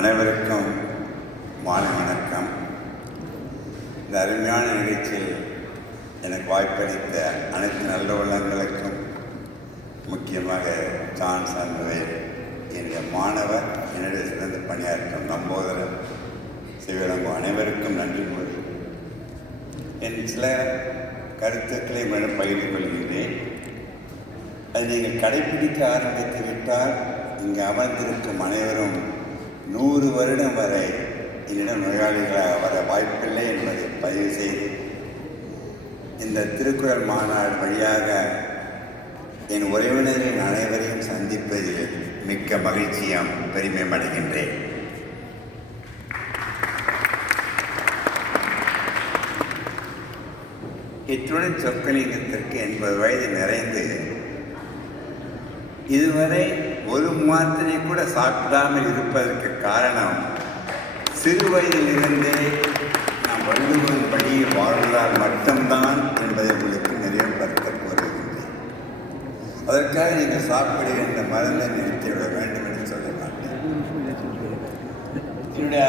அனைவருக்கும் மாலை வணக்கம். இந்த அருமையான நிகழ்ச்சியில் எனக்கு வாய்ப்பளித்த அனைத்து நல்ல உள்ளங்களுக்கும், முக்கியமாக தான் சார்ந்தவர் என்னுடைய மாணவர், என்னுடைய சிறந்த பணியாற்றும் நம்போதரன் சிவலங்கு அனைவருக்கும் நன்றி கூறி என் சில கருத்துக்களை மேலும் பகிர்ந்து கொள்கின்றேன். அதை நீங்கள் கடைபிடிக்க ஆரம்பித்து விட்டால் இங்கே அமர்ந்திருக்கும் அனைவரும் 100 வருடம் வரை என்னிடம் நோயாளிகளாக வர வாய்ப்பில்லை என்பதை பதிவு செய்து இந்த திருக்குறள் மாநாடு வழியாக என் உறவினரின் அனைவரையும் சந்திப்பதில் மிக்க மகிழ்ச்சியும் பெருமையும் அடைகின்றேன். இத்துடன் சொக்கலிங்கத்திற்கு 80 வயது நிறைந்து இதுவரை ஒரு மாத்திரை கூட சாப்பிடாமல் இருப்பதற்கு காரணம், சிறு வயதிலிருந்தே நாம் வள்ளுவன் பணியில் வாழ்வதால் மட்டும்தான் என்பதை உங்களுக்கு நிறைவுபடுத்த கூறுகின்றேன். அதற்காக நீங்கள் சாப்பிடுகின்ற மருந்தை நிறுத்திவிட வேண்டும் என்று சொல்ல மாட்டேன். என்னுடைய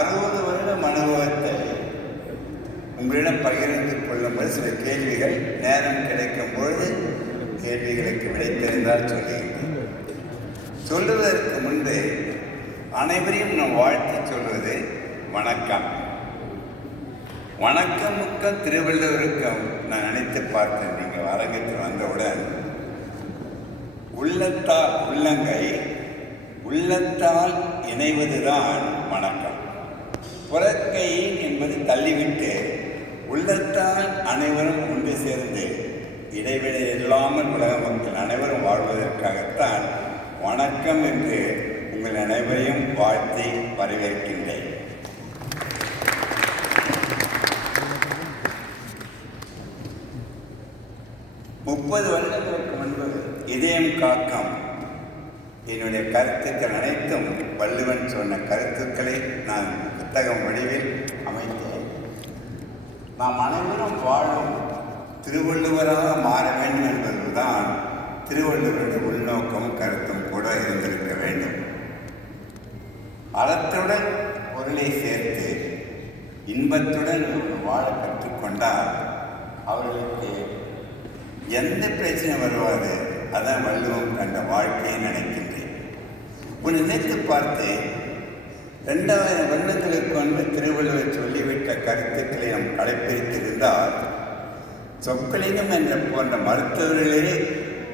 60 வருடம் அனுபவத்தை உங்களிடம் பகிர்ந்து கொள்ளும்போது சில கேள்விகள் நேரம் கிடைக்கும் பொழுது கேள்விகளுக்கு விடை தெரிந்தால் சொல்லுவதற்கு முன்பு அனைவரையும் நான் வாழ்த்து சொல்வது வணக்கம். வணக்கமுக்கும் திருவள்ளுவருக்கும் நான் நினைத்து பார்த்தேன். நீங்கள் அரங்கத்தில் வந்தவுடன் உள்ளத்தால் இணைவதுதான் வணக்கம். புறக்கை என்பது தள்ளிவிட்டு உள்ளத்தால் அனைவரும் ஒன்று சேர்ந்து இடைவெளி இல்லாமல் உலக மக்கள் அனைவரும் வாழ்வதற்காகத்தான் வணக்கம் என்று உங்கள் அனைவரையும் வாழ்த்தி வரவேற்கின்றேன். முப்பது வருடங்களுக்கு முன்பு இதயம் காக்கம் என்னுடைய கருத்துக்கள் அனைத்தும் வள்ளுவன் சொன்ன கருத்துக்களை நான் புத்தகம் வடிவில் அமைத்தேன். நாம் அனைவரும் வாழும் திருவள்ளுவராக மாற வேண்டும் என்பதுதான் திருவள்ளுவருடைய உள்நோக்கமும் கருத்தும் கூட இருந்திருக்க வேண்டும். அறத்துடன் பொருளை சேர்த்து இன்பத்துடன் வாழ கற்றுக்கொண்டால் அவர்களுக்கு எந்த பிரச்சனை வருவாது. அதான் வள்ளுவம் கண்ட வாழ்க்கையை நினைக்கின்றேன். நினைத்து பார்த்து 2000 வருடங்களுக்கு முன்பு திருவள்ளுவர் சொல்லிவிட்ட கருத்துக்களை நாம் கடைப்பிடித்திருந்தால் சொக்கலிங்கம் என்ற போன்ற மருத்துவர்களே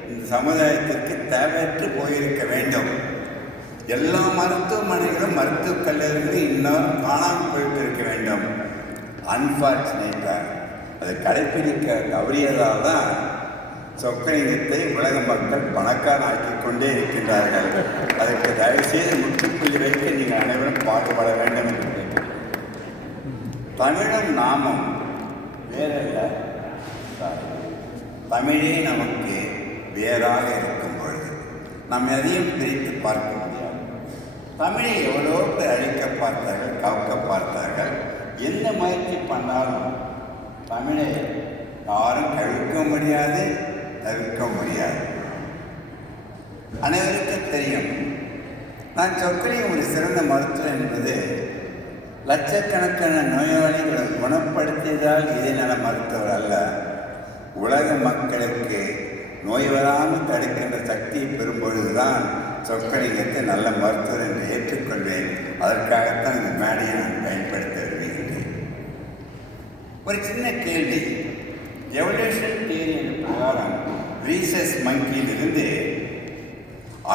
இந்த சமுதாயத்திற்கு தேவையற்று போயிருக்க வேண்டும். எல்லா மருத்துவமனைகளும் மருத்துவக் கல்லூரிகளும் இன்னும் காணாமல் போயிட்டு இருக்க வேண்டும். அன்பார்ச்சுனேட்டாக அதை கடைப்பிடிக்க தவறியதால் தான் சொக்கலிங்கத்தை உலக மக்கள் பணக்காரன் ஆக்கிக் கொண்டே இருக்கின்றார்கள். அதற்கு தயவுசெய்து முற்றுப்புள்ளி வைக்க நீங்கள் அனைவரும் பாடுபட வேண்டும் என்று கேட்கிறேன். தமிழும் நாமும் வேறல்ல. தமிழே நமக்கு வேறாக இருக்கும் பொழுது நாம் எதையும் பிரித்து பார்க்க முடியாது. தமிழை எவ்வளோ பேர் அழிக்க பார்த்தார்கள், கவுக்க பார்த்தார்கள். எந்த முயற்சி பண்ணாலும் தமிழை யாரும் கவிழ்க்க முடியாது, தவிர்க்க முடியாது. அனைவருக்கும் தெரியும். நான் சொக்கலிங்கம் ஒரு சிறந்த மருத்துவர் என்பது லட்சக்கணக்கான நோயாளிகளை குணப்படுத்தியதால் இதே நல மருத்துவர் அல்ல. உலக மக்களுக்கு நோய் வராமல் தடுக்கின்ற சக்தியை பெறும்பொழுதுதான் சொக்கலிங்கத்தை நல்ல மருத்துவர் என்று ஏற்றுக்கொள்வேன். அதற்காகத்தான் இந்த மேடையை நான் பயன்படுத்த விரும்புகின்றேன். ஒரு சின்ன கேள்வி. எவல்யூஷன் தியரி என்ற பிரகாரம் ரீசஸ் மங்கியிலிருந்து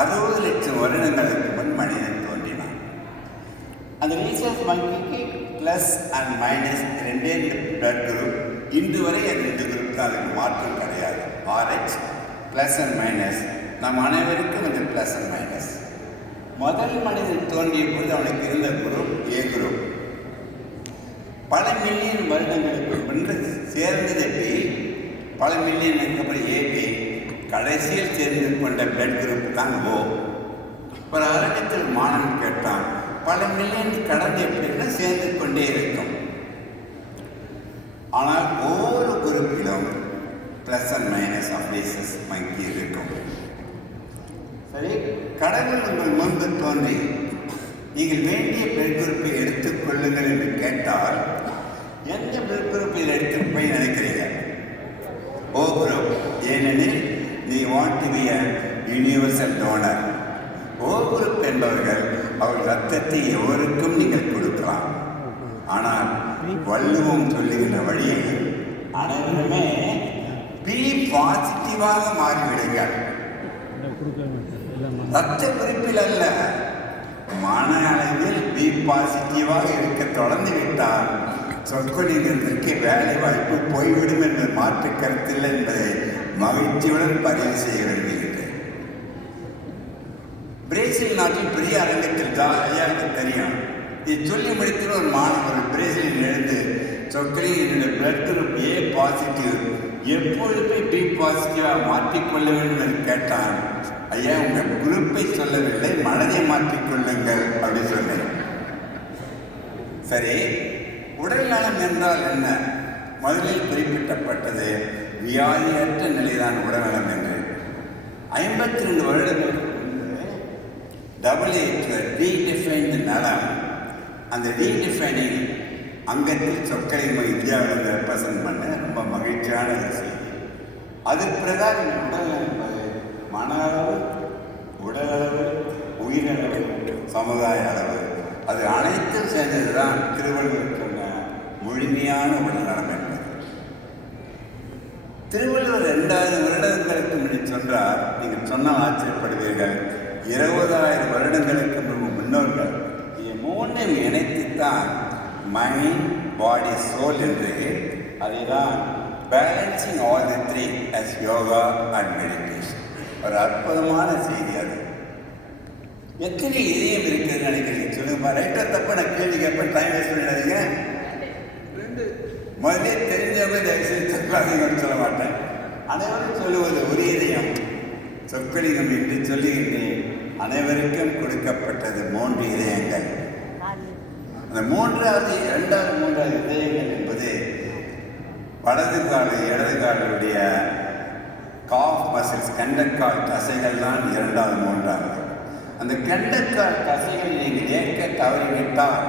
60 லட்சம் வருடங்களுக்கு முன் மனிதன் தோன்றினான். அந்த ரீசஸ் மங்கிக்கு plus and minus 2 blood group. இன்று வரை அது 2 குரூப் தான், அதுக்கு மாற்றம் கிடையாது. RH plus and minus. நம் அனைவருக்கும் இந்த ப்ளஸ் அண்ட் மைனஸ். முதல் மனிதன் தோன்றிய பொழுது அவனுக்கு இருந்த குரூப் A குரூப். பல மில்லியன் வருடங்களுக்கு முன்பு சேர்ந்தது B, பல மில்லியனுக்கு அப்புறம் AB, கடைசியில் சேர்ந்து கொண்ட பிளட் குரூப் தான் O. ஒரு அரங்கத்தில் மாணவன் கேட்டான், பல மில்லியன் கடந்து எப்படின்னா சேர்ந்து கொண்டே இருக்கும். ஆனால் ஒவ்வொரு குரூப்பிலும் plus and minus of rhesus monkey இருக்கும். சரி, கடவுள் உங்கள் முன்பு தோன்றி நீங்கள் வேண்டிய பிளட் குரூப்பை எடுத்துக்கொள்ளுங்கள் என்று கேட்டால் எந்த பிளட் குரூப்பில் எடுத்துப்போய் நினைக்கிறீங்க? O group. ஏனெனில் நீ want to be a universal donor. O group என்பவர்கள் அவர்கள் ரத்தத்தை எவருக்கும் நீங்கள் கொடுக்கலாம். ஆனால் வள்ளுவம் சொல்லுகின்ற வழியில் அனைவருமே பி பாசிட்டிவாக மாறிவிடுங்கள். ரத்த குறிப்பில் அல்ல, மன அளவில் பி பாசிட்டிவாக இருக்க தொடர்ந்து விட்டால் சொற்கொள்ளினத்திற்கு வேலை வாய்ப்பு போய்விடும் என்பது மாற்று கருத்தில்லை என்பதை மகிழ்ச்சியுடன் பதிவு செய்ய விரும்புகின்றேன். பிரேசில் நாட்டில் பெரிய அரங்கத்தில் தான் ஐயாவுக்கு தெரியும். இது சொல்லி முடித்து ஒரு மாணவர் பிரேசிலில் எழுந்து சொற்களை என்னுடைய பிளட் குரூப் ஏ பாசிட்டிவ், எப்பொழுதுமே பி பாசிட்டிவாக மாற்றிக்கொள்ள வேண்டும் என்று கேட்டான். ஐயா, உங்கள் குரூப்பை சொல்லவில்லை, மனதை மாற்றிக்கொள்ளுங்கள் அப்படி சொன்னேன். சரி, உடல் நலம் என்றால் என்ன? முதலில் குறிப்பிட்டப்பட்டது வியாதியற்ற நிலைதான் உடல்நலம் என்று. 52 வருடங்களுக்கு WHO ரீடிஃபைன்டு நலம். அந்த ரீடிஃபைனிங் அங்கத்தில் சொற்களை இந்தியாவில் ரெப்ரசன்ட் பண்ண ரொம்ப மகிழ்ச்சியான விஷயம். அது பிரகாரம் உடல்நலம் என்பது மன அளவு, உடலளவு, உயிரளவு, சமுதாய அளவு, அது அனைத்தும் சேர்ந்தது தான் திருவள்ளுவர் சொன்ன முழுமையான உடல்நலம் என்பது. திருவள்ளுவர் 2000 வருடங்களுக்கு முன்னாடி சொன்னார். நீங்கள் சொன்னால் ஆச்சரியப்படுவீர்கள். 20,000 வருடங்களுக்கு முன்பு முன்னோர்கள் இது மூன்றையும் இணைத்துத்தான் மைண்ட், பாடி, சோல் என்று அதுதான் balancing all the three as yoga and meditation. ஒரு அற்புதமான செய்தி அது. எத்தனை இதயம் இருக்குதுன்னு நினைக்கிறீங்க? சொல்லுங்கப்பா. ரைட்டாக தப்பா நான் கேள்வி கேட்பேன், டைம் வேஸ்ட் பண்ணிடாதீங்க. முதலே தெரிஞ்சவங்க தயவுசெய்து சொல்லாதீங்கன்னு சொல்ல மாட்டேன். அனைவரும் சொல்லுவது ஒரு இதயம். சொற்களிடம் என்று சொல்லுகின்றேன். அனைவருக்கும் கொடுக்கப்பட்டது 3 இதயங்கள். அந்த 2வது 3வது இதயங்கள் என்பது வலது கால இடது காலுடைய காஃப் மசில்ஸ், கண்டக்கால் தசைகள் தான் 2வது 3வது. அந்த கண்டக்கால் தசைகள் நீங்கள் ஏற்க தவறிவிட்டால்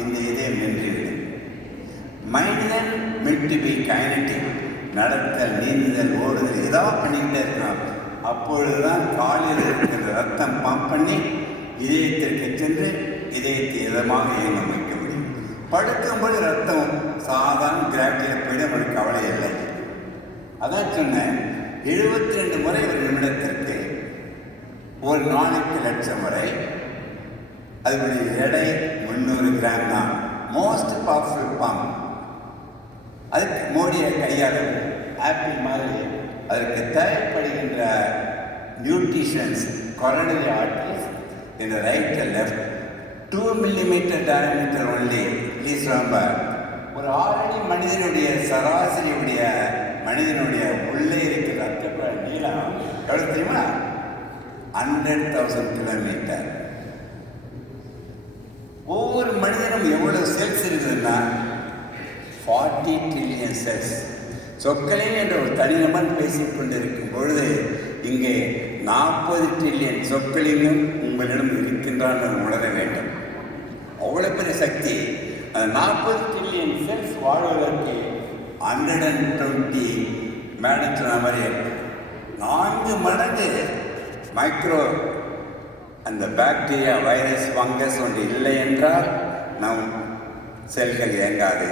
இந்த இதயம் நின்றுவிடும். மனிதன் மீட் டு பி கைனடிக், நடத்தல், நீந்துதல், ஓடுதல் ஏதாவது பண்ணிக்கிட்டே இருக்கலாம். அப்பொழுதுதான் காலில் இருக்கின்ற ரத்தம் பம்ப் பண்ணி இதயத்திற்கு சென்று இதயத்தை இதமாக இயங்க வைக்க முடியும். படுக்கும்போது ரத்தம் சாதாரண கிராவிட்டியில் போயிட அவனுக்கு கவலை இல்லை. அதான் சொன்னேன், 72 முறை ஒரு நிமிடத்திற்கு, ஒரு நாளைக்கு 1,00,000 முறை. அதனுடைய எடை 300 கிராம் தான். Most powerful pump. அதுக்கு மோடியை கையாள ஆப்பிள் மாதிரி அதற்கு தேவைப்படுகின்ற nutritions, coronary arteries in the right and left, 2 millimeter diameter only. Please remember, ஒரு 6 அடி மனிதனுடைய சராசரியுடைய மனிதனுடைய உள்ளே இருக்கிற ரத்த நீளம் எவ்வளவு தெரியுமா? 100,000 கிலோமீட்டர். ஒவ்வொரு மனிதனும் எவ்வளவு செல்ஸ் இருக்குதுன்னா 40 trillion செல்ஸ். சொற்களே என்ற ஒரு தனிநபன் பேசிக் கொண்டிருக்கும் பொழுது இங்கே 40 ட்ரில்லியன் சொற்களிலும் உங்களிடம் இருக்கின்றான் உணர வேண்டும். அவ்வளவு பெரிய சக்தி. அந்த 40 ட்ரில்லியன் செல்ஸ் வாழ்வதற்கு 120 மேடம் சொன்ன மாதிரி 4 மடங்கு மைக்ரோ அந்த பாக்டீரியா, வைரஸ், ஃபங்கஸ் ஒன்று இல்லை என்றால் நம் செல்கள் இயங்காது.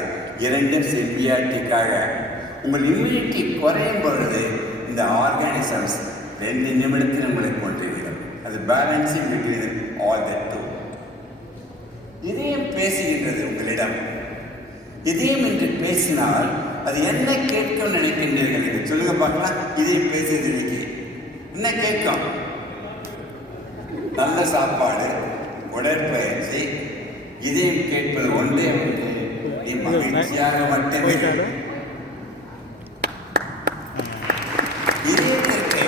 2 சிம்பியாட்டிக்காக உங்கள் இம்யூனிட்டி குறையும் பொழுது இந்த ஆர்கானிசம்ஸ் 2 நிமிடத்தில் உங்களை கொன்றுவிடும். அது balancing between all the two. இதயம் பேசுகின்றது உங்களிடம். இதயம் என்று பேசினால் அது என்ன கேட்கும் நினைக்கின்றீர்கள்? என்று சொல்லுங்க பார்க்கலாம். இதயம் பேசுகிறது இன்னைக்கு என்ன கேட்கும்? நல்ல சாப்பாடு, உடற்பயிற்சி. இதயம் கேட்பது ஒன்றே ஒன்று, நீ மகிழ்ச்சியாக மட்டுமே. இதயத்திற்கு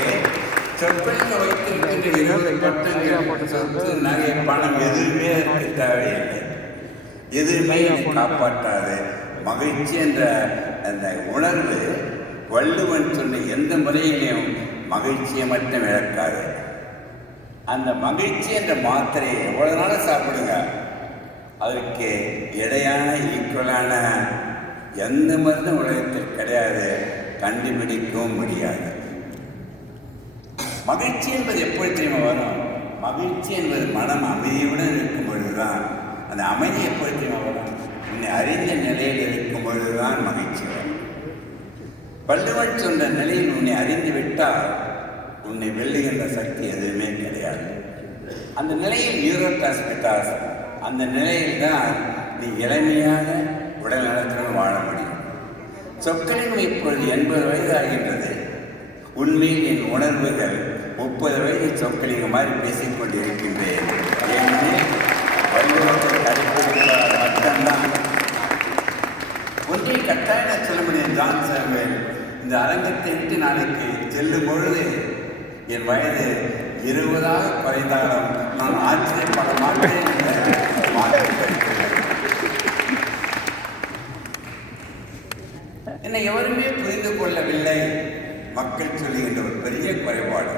சொற்களில் வைத்திருக்கின்ற 20 பட்டங்கள், சொத்து, நகை, பணம் எதுவுமே தேவையில்லை. எதுவுமே காப்பாற்றாது. மகிழ்ச்சி என்ற அந்த உணர்வு வள்ளுவன் சொன்ன எந்த முறையிலையும் மகிழ்ச்சியை மட்டும் இழக்காது. அந்த மகிழ்ச்சி என்ற மாத்திரையை எவ்வளவு நாள் சாப்பிடுங்க, அதற்கு இடையான ஈக்குவலான எந்த மருந்தும் உலகத்தில் கிடையாது, கண்டுபிடிக்கவும் முடியாது. மகிழ்ச்சி என்பது எப்படி தெரியுமா வரும்? மகிழ்ச்சி என்பது மனம் அமைதியுடன் இருக்கும் பொழுதுதான். அந்த அமைதி எப்படி தெரியுமா வரும்? உன்னை அறிந்த நிலையில் இருக்கும் பொழுதுதான் மகிழ்ச்சி வரும். வள்ளுவன் சொன்ன நிலையில் உன்னை அறிந்து விட்டால் உன்னை வெல்லுகின்ற சக்தி எதுவுமே கிடையாது. அந்த நிலையில் நியூரோ டிரான்ஸ்மிட்டர்ஸ், அந்த நிலையில் தான் நீ இளமையாக உடல் நலத்துடன் வாழ முடியும். சொற்களின் இப்பொழுது 80 வயது ஆகின்றது. உண்மையில் என் உணர்வுகள் 30 வயது சொற்களிங்க மாதிரி பேசிக்கொண்டு இருக்கின்றேன். ஏனெனில் வள்ளுவத்தை கடைபிடிப்பதால் மட்டும்தான். ஒன்றை கட்டாயம் சொல்ல முடியும். ஜான் சாமுவேல் இந்த அரங்கத்தை விட்டு நாளைக்கு செல்லும் பொழுது என் வயது 20ஆக குறைந்தாலும் நான் ஆச்சரியப்பட மாட்டேன் என்ற மாற்றப்படுகிறேன். என்னை எவருமே புரிந்து கொள்ளவில்லை. மக்கள் சொல்லுகின்ற ஒரு பெரிய குறைபாடு.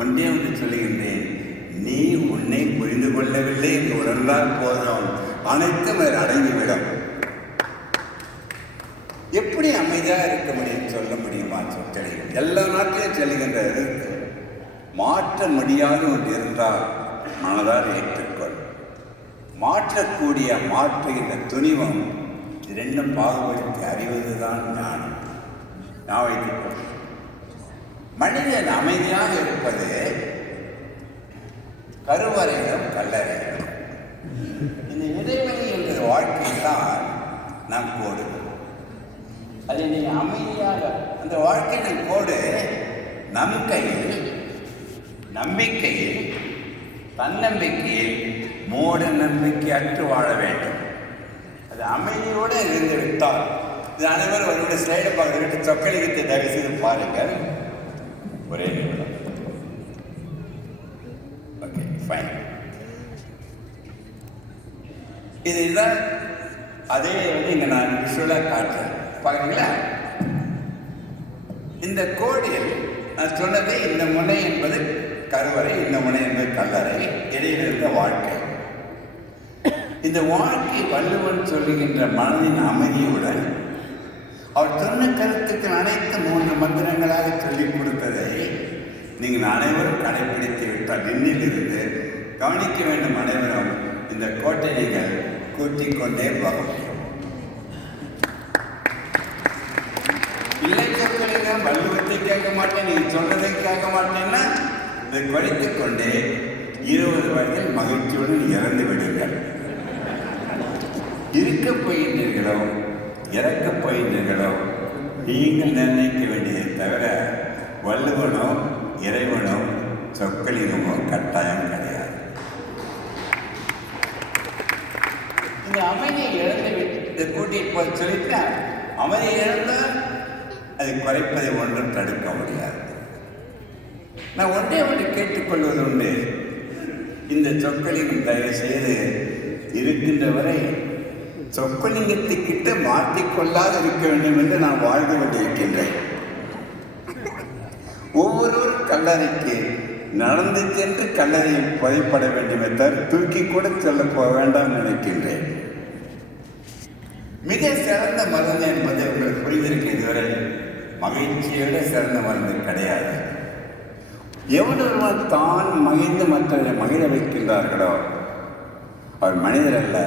ஒன்றே ஒன்று சொல்லுகின்றேன், நீ உன்னை புரிந்து கொள்ளவில்லை என்று உணர்ந்தால் போதும், அனைத்தும் அது அடங்கிவிடும். எப்படி அமைதியாக இருக்க முடியும் சொல்ல முடியுமா? சொற்களை எல்லா நாட்டிலும் சொல்லுகின்ற மாற்ற முடியாத ஒன்று இருந்தால் மனதால் ஏற்றுக்கொள். மாற்றக்கூடிய மாற்றுகின்ற துணிவம், இரண்டும் பாகுபடுத்தி அறிவதுதான் ஞானம். நான் வைத்துக்கொள். மனிதன் அமைதியாக இருப்பது கருவறையிலும் கல்லறையிலும். இந்த இடைவெளி என்ற வாழ்க்கைதான் நாம் கோடு. அதை நீ அமைதியாக அந்த வாழ்க்கையின் கோடு நம் கையில், நம்பிக்கையில், தன்னம்பிக்கையில் மூட நம்பிக்கை அற்று வாழ வேண்டும். அது அமைதியோடு இருந்து விட்டால், இது அனைவரும் ஒரு ஸ்லைடை பார்க்க விட்டு சொக்கலிகத்தை தயவு செய்து பாருங்கள். ஒரே நிமிடம். Okay, fine. இதுதான் அதே இங்கே நான் விஷுவலாக காட்டுறேன். பார்க்குறீங்களா? இந்த கோடியில் நான் சொன்னது, இந்த முனை என்பது கருவறை, இந்த முனை என்பது கல்லறை, இடையில் இருந்த வாழ்க்கை. இந்த வாழ்க்கை வள்ளுவன் சொல்லுகின்ற மனதின் அமைதியுடன் அவர் சொன்ன கருத்துக்கு அனைத்து 3 மந்திரங்களாக சொல்லிக் கொடுத்ததை நீங்கள் அனைவரும் கடைபிடித்து விட்டால் இன்னிலிருந்து கவனிக்க வேண்டும். அனைவரும் இந்த கோட்டை நீங்கள் கூட்டிக் கொண்டே போக முடியும். இல்லை சொற்களுங்க, வள்ளுவத்தை கேட்க மாட்டேன், நீங்கள் சொல்றதை கேட்க மாட்டேன்னா இதை குறைத்துக் கொண்டே 20 வயதில் மகிழ்ச்சியுடன் இறந்து விடுங்கள். இருக்கப் போகின்றீர்களோ இறக்கப் போகின்றீர்களோ நீங்கள் நிர்ணயிக்க வேண்டியதை தவிர வள்ளுவனோ இறைவனோ சொற்களிகமோ கட்டாயம் கிடையாது. இந்த அமைதியை இழந்து விட்டு கூட்டி போய் சொல்லிட்டா, அமைதியை இழந்தால் அதை குறைப்பதை ஒன்றும் தடுக்க முடியாது. நான் ஒன்றே ஒன்று கேட்டுக்கொள்வது உண்டு. இந்த சொற்களிகம் தயவு செய்து இருக்கின்ற வரை சொற்களிங்கத்துக்கிட்ட மாற்றிக்கொள்ளாது இருக்க வேண்டும் என்று நான் வாழ்ந்து கொண்டிருக்கின்றேன். ஒவ்வொருவரும் கல்லறைக்கு நடந்து சென்று கல்லறையில் புதைப்பட வேண்டுமே தவிர தூக்கி கூட சொல்ல போக வேண்டாம் நினைக்கின்றேன். மிக சிறந்த மருந்து என்பது உங்களுக்கு புரிந்திருக்கு. இதுவரை மகிழ்ச்சியோட சிறந்த மருந்து கிடையாது. எவ்வளவு தான் மகிழ்ந்து மற்றவரை மகிழ வைக்கின்றார்களோ அவர் மனிதர் அல்ல,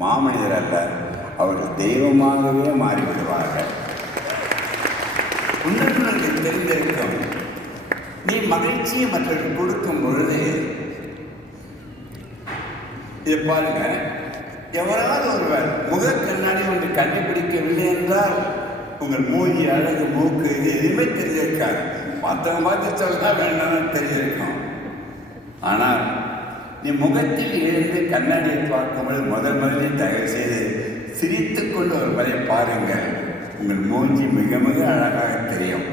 மாமனிதர் அல்ல, அவர்கள் தெய்வமாகவே மாறிவிடுவார்கள். உன்னுக்கு தெரிந்திருக்கும், நீ மகிழ்ச்சியை மற்றவர்கள் கொடுக்கும் பொழுது இதை பாருங்க, எவராவது ஒருவர் முக கண்ணாடி ஒன்று கண்டுபிடிக்கவில்லை என்றால் உங்கள் மூஞ்சி, அழகு, மூக்கு இது எதுவுமே தெரிஞ்சிருக்காது. மற்றவங்க பார்த்து சொல்லலாம் வேண்டாம்னு தெரிஞ்சிருக்கும். ஆனால் நீ முகத்தில் இருந்து கண்ணாடியை பார்க்கும்போது முதலில் தயவு செய்து சிரித்து கொண்டு ஒரு முறை பாருங்கள். உங்கள் மூஞ்சி மிக மிக அழகாக தெரியும்.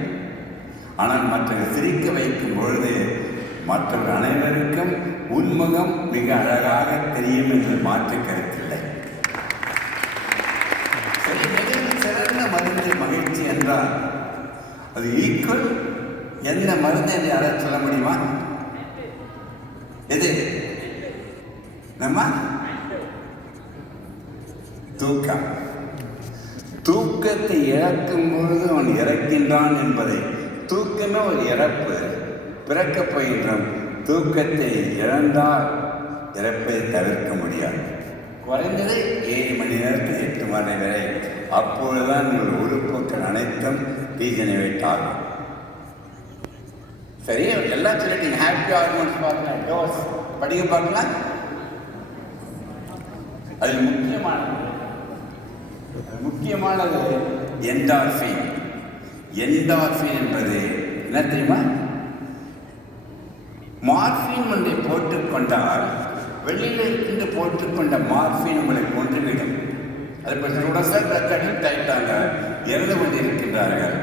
ஆனால் மற்றவர்கள் சிரிக்க வைக்கும் பொழுது மற்றவர்கள் அனைவருக்கும் உன்முகம் மிக அழகாக தெரியும் என்று மாற்று கருத்தில்லை. சிறந்த மருந்து மகிழ்ச்சி என்றால் அது ஈக்குவல் என்ன மருந்து என்று யாராவது சொல்ல முடியுமா? எது நம்ம தூக்கம். தூக்கத்தை இழக்கும் பொழுது அவன் இறக்கின்றான் என்பதை, தூக்கமே ஒரு இறப்பு, பிறக்கப் போகின்றோம். தூக்கத்தை இழந்தால் இறப்பை தவிர்க்க முடியாது. குறைந்தது 7 மணி நேரத்தில் 8 மணி வரை. அப்பொழுதுதான் உங்கள் உறுப்புகள் அனைத்தும் டீஜெனரேட் ஆகும். சரி, எல்லாம் சொல்லிட்டீங்க. ஹாப்பி ஹார்மோன்ஸ் பார்க்கலாம், டோஸ் படிக்க பார்க்கலாம். அதில் முக்கியமானது என்டார்ஃபின். என்டார்ஃபின் என்பது என்ன தெரியுமா? மார்பின் ஒன்றை போட்டுக்கொண்டால் வெளியில் இருந்து போட்டுக்கொண்ட மார்பின் உங்களை கொன்றுவிடும். அதை பற்றி டைட்டாங்க இறந்து கொண்டு இருக்கின்றார்கள்.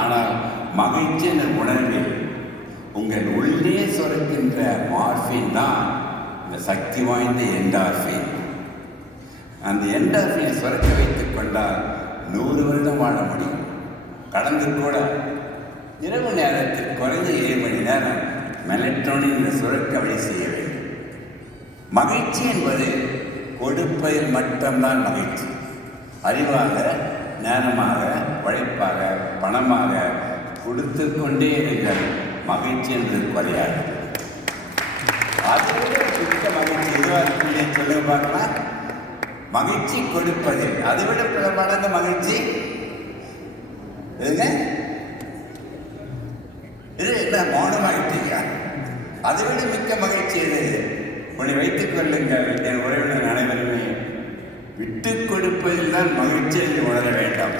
ஆனால் மகிழ்ச்சி என்ற உணர்வில் உங்கள் உள்ளே சுரக்கின்ற மார்பின் தான் இந்த சக்தி வாய்ந்த என்டார்ஃபின். அந்த என்டார்ஃபினை சுரக்க வைத்துக் கொண்டால் 100 வருடம் வாழ முடியும். கடந்து கூட இரவு நேரத்தில் குறைந்த 7 மணி நேரம் மெலட்டோனின் சுரக்க வழி செய்ய வேண்டும். மகிழ்ச்சி என்பது கொடுப்பதில் மட்டும்தான் மகிழ்ச்சி. அறிவாக, நேரமாக, உழைப்பாக, பணமாக கொடுத்து கொண்டே இருங்கள். மகிழ்ச்சி என்பது குறையாது. அதோட சுத்த மகிழ்ச்சி எதுவாக இருக்குன்னு சொல்லுங்க பார்க்கலாம். மகிழ்ச்சி கொடுப்பதில் அதை விட பல மடங்கு மகிழ்ச்சி இது என்ன மௌனமாகிட்டீங்க? அதை விட மிக்க மகிழ்ச்சி இது. உன்னை வைத்துக் கொள்ளுங்கள். என் உறவினர் அனைவருமே விட்டு கொடுப்பதில் தான் மகிழ்ச்சி என்று உணர வேண்டாம்.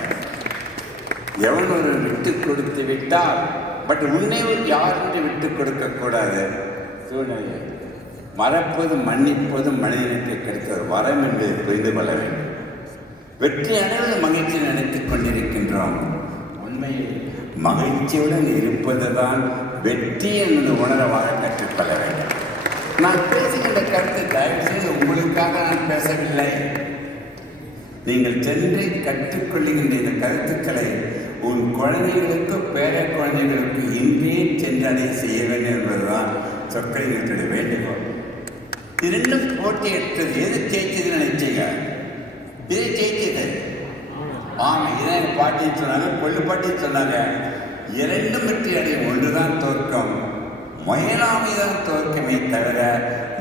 எவன் ஒரு விட்டு கொடுத்து விட்டால், பட் உன்னை யாரும் விட்டு கொடுக்க கூடாது. சூழ்நிலை மறப்பதும் மன்னிப்பதும் மனிதனுக்கு கிடைத்த ஒரு வரம் என்று புரிந்து கொள்ள வேண்டும். வெற்றி அடைவது மகிழ்ச்சி நினைத்துக் கொண்டிருக்கின்றோம். உண்மையில் மகிழ்ச்சியுடன் இருப்பதுதான் வெற்றி என்று உணரவாக கற்றுக்கொள்ள வேண்டும். நான் பேசுகின்ற கருத்து தயவு செய்து உங்களுக்காக நான் பேசவில்லை. நீங்கள் சென்று கற்றுக்கொள்ளுகின்ற இந்த கருத்துக்களை உன் குழந்தைகளுக்கு, பேர குழந்தைகளுக்கு இன்றே சென்றடைய செய்ய வேண்டும் என்பதுதான் சொற்களினுடைய வேண்டுகோள். இரண்டும் போட்டியற்றது. எது ஜெயிச்சதுன்னு நினைச்சீங்க? எது ஜெயிச்சது? ஆமாம், இதான் எங்கள் பாட்டின்னு சொன்னாங்க, கொள்ளு பாட்டின்னு சொன்னாங்க. இரண்டும் வெற்றி அடையும். ஒன்றுதான் தோற்கம். முயலாமை தான் தோற்கமே தவிர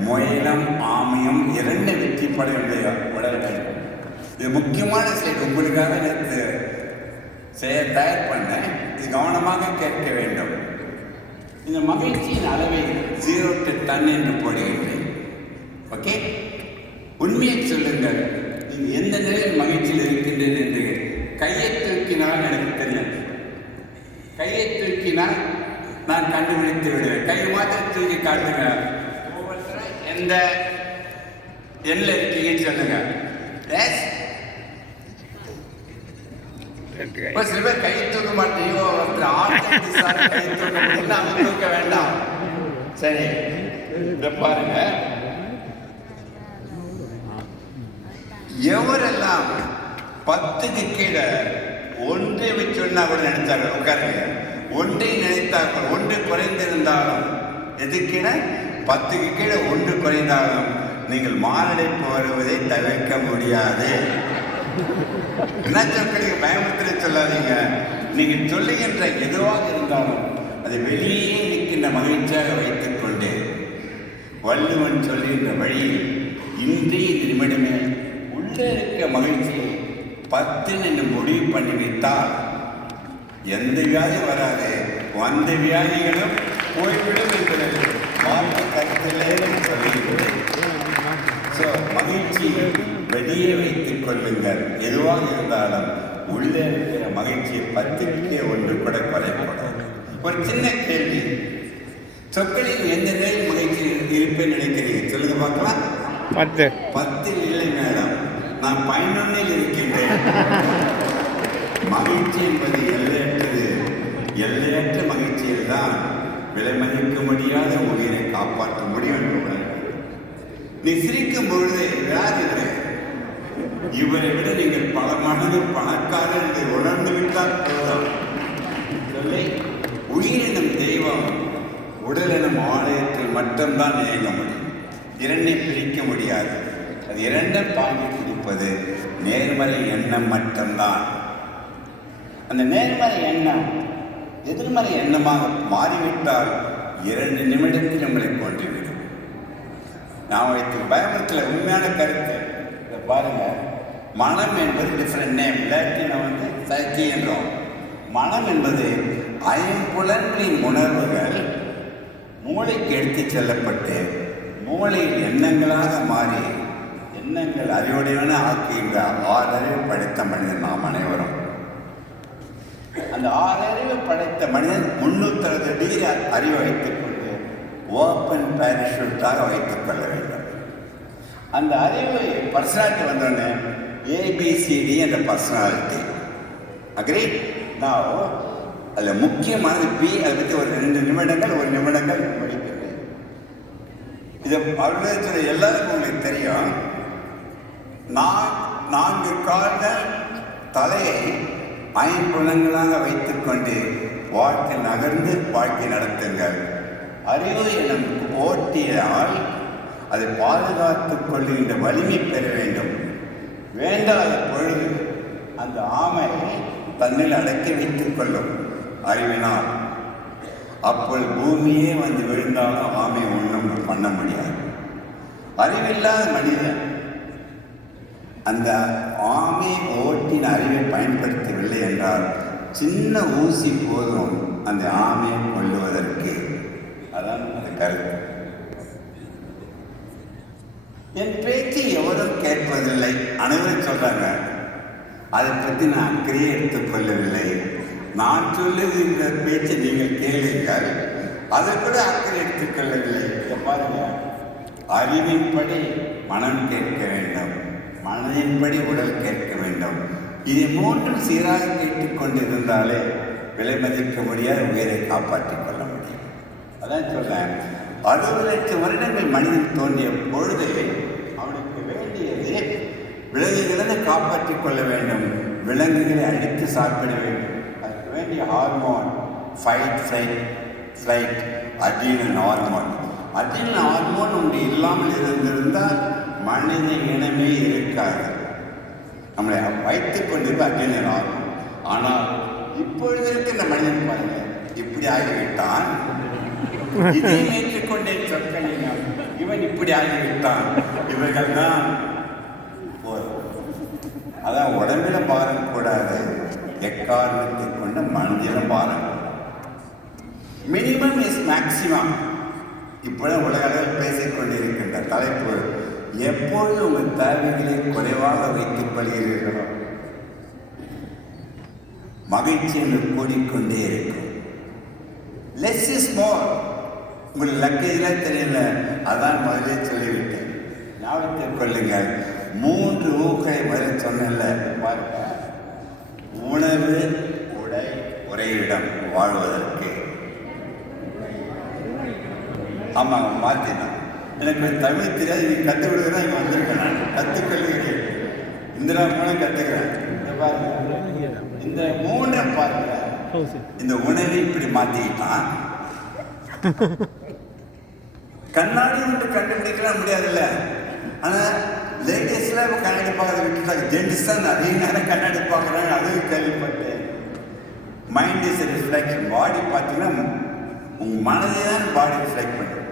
முயலம் ஆமையும் 2 வெற்றி பட வேண்டிய உடல் வேண்டும். இது முக்கியமான செயல். உங்களுக்காக நேற்று தயார் பண்ண இது கவனமாக கேட்க வேண்டும். இந்த மகிழ்ச்சியின் அளவை 0 to 10 என்று போடுகின்றேன். ஓகே, உண்மையை சொல்லுங்கள். நீங்கள் எந்த நிலையில் மகிழ்ச்சியில் இருக்கின்றேன் என்று கையை தூக்கினால் எனக்கு தெரியும். கையை தூக்கினால் நான் கண்டுபிடித்து விடுவேன். கை மாத்திரம் தூக்கி காட்டுங்க. எந்த எண்ணில் இருக்கீங்கன்னு சொல்லுங்க. சில பேர் கை தூக்க மாட்டேயோ, கை தூக்க முடியல, அவங்க தூக்க வேண்டாம். சரி, இத பாருங்க. எவரெல்லாம் 10க்கு கீழே 1 வச்சோன்னா கூட நினைச்சாங்க, உட்காருங்க. 1 நினைத்தார்கள். 1 குறைந்திருந்தாலும் எதுக்கீழ 10க்கு கீழே 1 குறைந்தாலும் நீங்கள் மாரடைப்பு வருவதை தவிர்க்க முடியாது. என்ன சொற்களுக்கு பயமுறுத்தி சொல்லாதீங்க. நீங்கள் சொல்லுகின்ற எதுவாக இருந்தாலும் அதை வெளியே இருக்கின்ற மகிழ்ச்சியாக வைத்துக் கொண்டு வள்ளுவன் சொல்லுகின்ற வழியில் இன்றைய நிமிடமே உள்ளே இருக்க மகிழ்ச்சியை 10 என்று முடிவு பண்ணிவிட்டால் எந்த வியாதி வராது, வந்த வியாதிகளும் போய்விடும் என்பது மாற்று கருத்திலே சொல்லுகிறேன். ஸோ மகிழ்ச்சி வெளியே வைத்துக் கொள்ளுங்கள். எதுவாக இருந்தாலும் உள்ளே இருக்கிற மகிழ்ச்சியை 10க்கு 1 கூட குறைக்கூடாது. ஒரு சின்ன கேள்வி, சொற்களில் எந்த நிலையில் மகிழ்ச்சி இருப்பேன்னு நினைக்கிறீங்க? சொல்லுங்க பார்க்கலாம். 10 இல்லை மேடம், நான் 11 இருக்கின்றேன். மகிழ்ச்சி என்பது எல்லையற்றது. எல்லையற்ற மகிழ்ச்சியில் தான் விலை மதிக்க முடியாத உயிரை காப்பாற்ற முடியும் என்று நீ சிரிக்கும் பொழுது யார் இவரை விட நீங்கள் பல மடங்கு பணக்காரர் என்று உணர்ந்து விட்டால் போதும். உயிரினம் தெய்வம் உடலினம் ஆலயத்தில் மட்டும்தான் இயங்க முடியும். 2 பிரிக்க முடியாது. அது 2 பாங்கி பிடிப்பது இருப்பது நேர்மறை எண்ணம் மட்டும்தான். அந்த நேர்மறை எண்ணம் எதிர்மறை எண்ணமாக மாறிவிட்டால் 2 நிமிடத்தில் நம்மளை கொன்றுவிடும். நான் வைத்து பயமத்தில் உண்மையான கருத்து இதை பாருங்க. மனம் என்பது டிஃப்ரெண்ட் நேம், லாட்டின் சைக்கி என்றோம். மனம் என்பது ஐம்புலன்களின் உணர்வுகள் மூளைக்கு எடுத்துச் செல்லப்பட்டு மூளையில் எண்ணங்களாக மாறி எண்ணங்கள் அறிவுடையவன ஆக்குகின்ற 6 அறிவு படைத்த மனிதன் நாம் அனைவரும். அந்த 6 அறிவு படைத்த மனிதன் 360 டிகிரி அறிவை வைத்துக் கொண்டு ஓப்பன் பேரஷூட்டாக வைத்துக் கொள்ள வேண்டும். அந்த அறிவு பர்சனாலிட்டி வந்தோடனே ஏபிசிடி என்ற பர்சனாலிட்டி அக்ரீட். நான் அதில் முக்கியமானது பி. அதை பற்றி ஒரு 2 நிமிடங்கள் 1 நிமிடங்கள் முடிக்கிறது. இது அலுவலகத்தில் எல்லாருக்கும் உங்களுக்கு தெரியும். 4 கால்கள் தலையை 5 புலங்களாக வைத்துக்கொண்டு வாழ்க்கை நகர்ந்து வாழ்க்கை நடத்துங்கள். அறிவு எனும் ஓட்டியால் அதை பாதுகாத்துக் கொள்கின்ற வலிமை பெற வேண்டும். வேண்டாத பொழுது அந்த ஆமை தன்னில் அடக்கி வைத்துக் கொள்ளும் அறிவினால். அப்பொழுது பூமியே வந்து விழுந்தாலும் ஆமை ஒன்றும் பண்ண முடியாது. அறிவில்லாத மனிதன் அந்த ஆமை ஓட்டின் அறிவை பயன்படுத்தவில்லை என்றால் சின்ன ஊசி போதும் அந்த ஆமையை கொல்லுவதற்கு. அதான் அந்த கருத்து. என் பேச்சு எவரும் கேட்பதில்லை, அனைவரும் சொல்றாங்க. அதை பற்றி நான் அக்கறையே எடுத்துக்கொள்ளவில்லை. நான் சொல்லுகின்ற பேச்சை நீங்கள் கேளுங்கள், அதை கூட அக்கறை எடுத்துக்கொள்ளவில்லை. பாருங்க, அறிவின்படி மனம் கேட்க வேண்டும், மனதின்படி உடல் கேட்க வேண்டும். இதை 3 சீராக கேட்டுக்கொண்டிருந்தாலே விலை மதிக்க முடியாத உயிரை காப்பாற்றிக் கொள்ள முடியும். அதான் சொல்றேன். 60 லட்சம் வருடங்கள் மனிதன் தோன்றிய பொழுது அவனுக்கு வேண்டியது விலங்குகளை காப்பாற்றிக் கொள்ள வேண்டும், விலங்குகளை அடித்து சாப்பிட வேண்டும். அதுக்கு வேண்டிய hormone fight flight adrenal hormone. Adrenal hormone ஒன்று இல்லாமல் இருந்திருந்தால் மனித இனமே இருக்காது. நம்மளை வைத்துக் கொண்டிருக்க அட்ரினல் ஹார்மோன். ஆனால் இப்பொழுது இருக்கின்ற மனிதன் பாருங்க, இப்படி ஆகிவிட்டான். இதை ஏற்றுக்கொண்டே சொற்களிங்க, இவன் இப்படி ஆகிவிட்டான். இவர்கள் தான் அதான் உடம்பில பாரம் கூடாது, எக்காரணத்தை கொண்ட மனதிலும் பாரம். Minimum is maximum. இப்பொழுது உலக அளவில் பேசிக் கொண்டிருக்கின்ற தலைப்பு, எப்பொழுது உங்கள் தேவைகளை குறைவாக வைத்துக் கொள்கிறீர்களோ மகிழ்ச்சி என்று கூடிக்கொண்டே இருக்கும். Less is more. உங்களுக்கு லக்கேஜ்லாம் தெரியல, அதான் முதலே சொல்லிவிட்டேன். ஞாபகத்தை கொள்ளுங்கள். 3 ஊக்களை முதல்ல சொன்னல பாருங்க. உணவு, உடை, உறைவிடம் வாழ்வதற்கு. ஆமாம், மாற்றினான். எனக்கு தமிழ் தெரியாது, நீ கற்றுவிடுதான் இங்கே வந்திருக்கேன். நான் கற்றுக்கொள்கிறேன், இந்திரா மூலம் கற்றுக்கிறேன். இந்த 3 பாருங்க. இந்த உணவை இப்படி மாற்றிக்கிட்டான். கண்ணாடி ஒன்று கண்டுபிடிக்கலாம் முடியாதுல்ல. ஆனால் லேட்டஸ்ட்ல கண்ணாடி பார்க்கறத விட்டுட்டாங்க. ஜென்ட்ஸ் தான் நிறைய நேரம் கண்ணாடி பார்க்குறாங்க, அதுவும் கேள்விப்பட்டேன். Mind is reflection. பாடி பார்த்தீங்கன்னா உங்கள் மனதை தான் பாடி ரிஃப்ளெக்ட் பண்ணும்.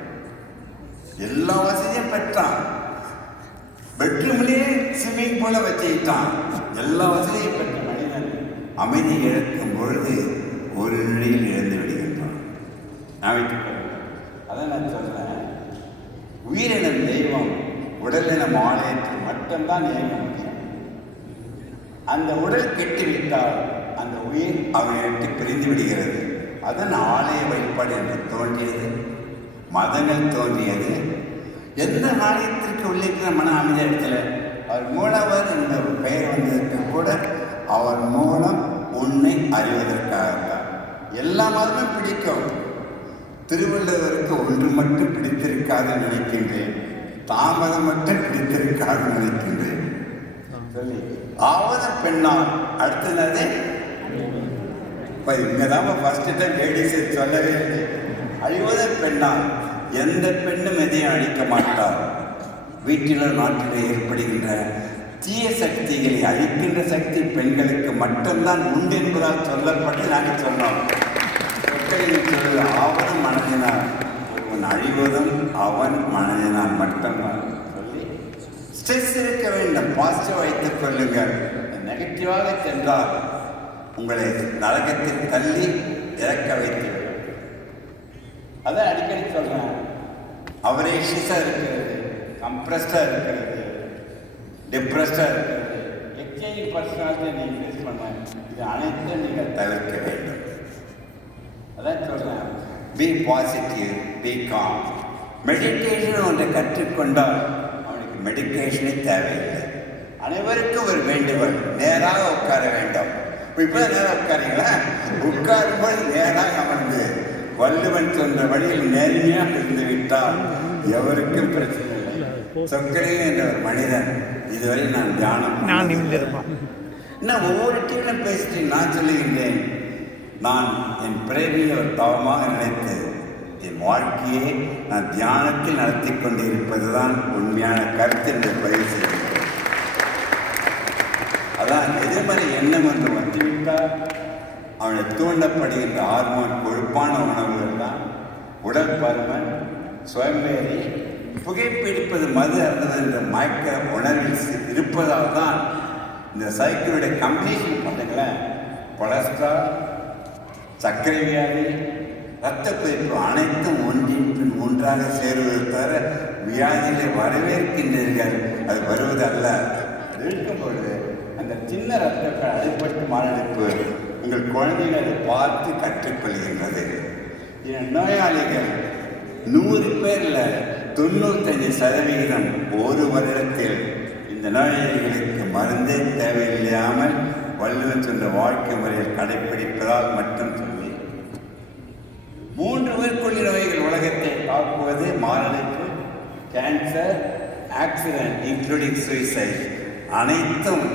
எல்லா வசதியும் பெற்றான். பெட்ரூம்லேயே ஸ்விம்மிங் பூலை வச்சுக்கிட்டான். எல்லா வசதியும் பெற்ற மனிதன் அமைதி இழக்கும் பொழுது ஒரு நிலையில் இழந்து விடுகின்றான். அதான் நான் சொல்றேன், உயிரினம் தெய்வம், உடலினம் ஆலயத்தில் மட்டும்தான் இயங்க முடியும். அந்த உடல் கெட்டுவிட்டால் அந்த உயிர் அவனை விட்டு பிரிந்து விடுகிறது. அதன் ஆலய வழிபாடு என்று தோன்றியது, மதங்கள் தோன்றியது. எந்த ஆலயத்திற்கு உள்ளிருக்கிற மன அமைதி இடத்துல அவர் மூலவர் என்ற ஒரு பெயர் வந்ததற்கு கூட அவர் மூலம் உன்னை அறிவதற்காகத்தான். எல்லா மதமும் பிடிக்கும். திருவள்ளுவருக்கு ஒன்று மட்டும் பிடித்திருக்காது நினைக்கின்றேன், தாமதம் மட்டும் பிடித்திருக்காது நினைக்கின்றேன் சொல்லி ஆவத பெண்ணால் அடுத்தது. இப்போ இங்கதான் ஃபர்ஸ்ட் டைம் லேடிஸை சொல்லவே இல்லை. அழிவத பெண்ணால் எந்த பெண்ணும் எதையும் அழிக்க மாட்டார். வீட்டிலோ நாட்டிலே ஏற்படுகின்ற தீய சக்திகளை அழிக்கின்ற சக்தி பெண்களுக்கு மட்டும்தான் உண்டு என்பதால் சொல்லப்பட்டு நாங்கள் சொன்னோம். அவன் மனதினால் ஒருவன் அழிவதும் அவன் மனதினால் மட்டும்தான் சொல்லி ஸ்ட்ரெஸ் இருக்க வேண்டும். பாசிட்டிவ் வைத்துக் கொள்ளுங்கள். நெகட்டிவாக சென்றால் உங்களை நரகத்தில் தள்ளி இறக்க வைத்து அதான் அடிக்கடி சொல்றேன். அவரேஷியஸாக இருக்கிறது, கம்ப்ரெஸ்டாக இருக்கிறது, டிப்ரெஸ்டாக இருக்கிறது, எக்ஸைஸ் பர்சனாலிட்டியை நீங்கள் ஃபேஸ் பண்ண இது அனைத்தும் நீங்கள் தவிர்க்க வேண்டும். அதான் சொல்கிறேன், be positive, be calm. Meditation ஒன்றை கற்றுக்கொண்டால் அவனுக்கு மெடிடேஷனே தேவையில்லை. அனைவருக்கும் ஒரு வேண்டுகோள், நேராக உட்கார வேண்டும். இப்போ நேராக உட்காரீங்களா? உட்காரும்போது நேராக அமர்ந்து வள்ளுவன் சொன்ன வழியில் நேர்மையாக இருந்து விட்டால் எவருக்கும் பிரச்சனை இல்லை. சொக்கலிங்கம் என்ற ஒரு மனிதன் இதுவரை நான் தியானம் இன்னும் ஒவ்வொரு டீமும் பேசிட்டு நான் சொல்லுகின்றேன், நான் என் பிறவியை ஒரு தவமாக நினைத்து என் வாழ்க்கையை நான் தியானத்தில் நடத்தி கொண்டு இருப்பதுதான் உண்மையான கருத்து என்று பதிவு செய்கிறேன். அதான் எதிர்மறை எண்ணம் ஒன்று வந்துவிட்டால் அவனை தூண்டப்படுகின்ற ஹார்மோன் கொழுப்பான உணவுகள் தான் உடல் பருமன், சோம்பேறி, புகைப்பிடிப்பது, மது அருந்துவது என்ற மயக்க உணர்வில் இருப்பதால் தான் இந்த சைக்கிளுடைய கம்ப்ளீஷன் பண்ணுங்களேன். கொலஸ்ட்ரால், சர்க்கரை வியாதி, இரத்த கொதிப்பு அனைத்தும் ஒன்றின் பின் ஒன்றாக சேருவதை தவிர வியாதிகளை வரவேற்கின்றீர்கள். அது வருவதல்ல. இருக்கும்பொழுது அந்த சின்ன இரத்தங்கள் அடிப்பட்டு மாரடைப்பு உங்கள் குழந்தைகள் அதை பார்த்து கற்றுக்கொள்கின்றது. நோயாளிகள் 100 பேரில் 95% ஒரு வருடத்தில் இந்த நோயாளிகளுக்கு மருந்தே தேவையில்லாமல் வள்ளுவன் சொன்ன வாழ்க்கை முறையில் கடைப்பிடிப்பதால் மட்டும் சொல்லி 3 உயிர்கொல்லி நோய்கள் உலகத்தை தாக்குவது மாரடைப்பு, கேன்சர், ஆக்சிடென்ட் இன்க்ளூடிங் சூசைட் அனைத்தும்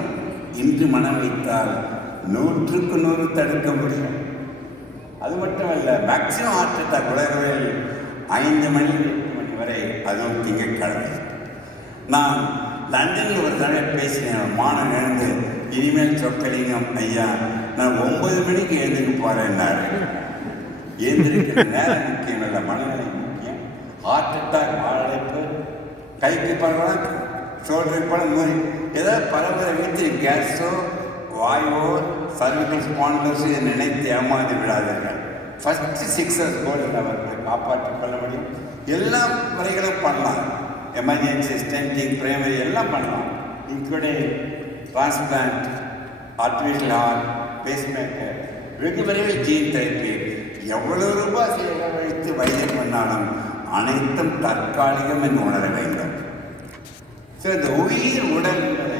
இன்று மனம் வைத்தால் 100க்கு 100 தடுக்க முடியும். அது மட்டுமல்ல, மேக்சிமம் ஹார்ட் அட்டாக் உலகில் 5 மணி 8 மணி வரை, அதுவும் திங்கட்கிழமை. நான் லண்டனில் ஒரு தடவை பேசினேன். மானம் எழுந்து இனிமேல் சொக்கலிங்கம் ஐயா நான் 9 மணிக்கு எழுந்துக்கு போகிறேன்னாரு. எழுந்திருக்கிற நேரம் முக்கியம் இல்லை, மனநிலை முக்கியம். ஹார்ட் அட்டாக், மாரடைப்பு, கைக்கு பரவாயில்ல, ஷோல்டருக்கு போல நோய் ஏதாவது பரவலை வைத்து கேஸோ வாயுவோ சர்விக்கல் ஸ்பான்சர்ஸ் இதை நினைத்து ஏமாந்து விடாதீர்கள். ஃபஸ்ட்டு 6 hours கோல்டில் அவர்களை காப்பாற்றிக் கொள்ள முடியும். எல்லா முறைகளும் பண்ணலாம். எமர்ஜென்சி, ஸ்டென்டிங், பிரைமரி எல்லாம் பண்ணலாம். Including transplant, artificial heart, pacemaker, வெகு விரைவில் ஜீன் தெரப்பி. எவ்வளவு ரூபாய் செலவழித்து வைத்தியம் பண்ணாலும் அனைத்தும் தற்காலிகம் என்று உணர வேண்டும். ஸோ இந்த உயிர் உடல் என்பதை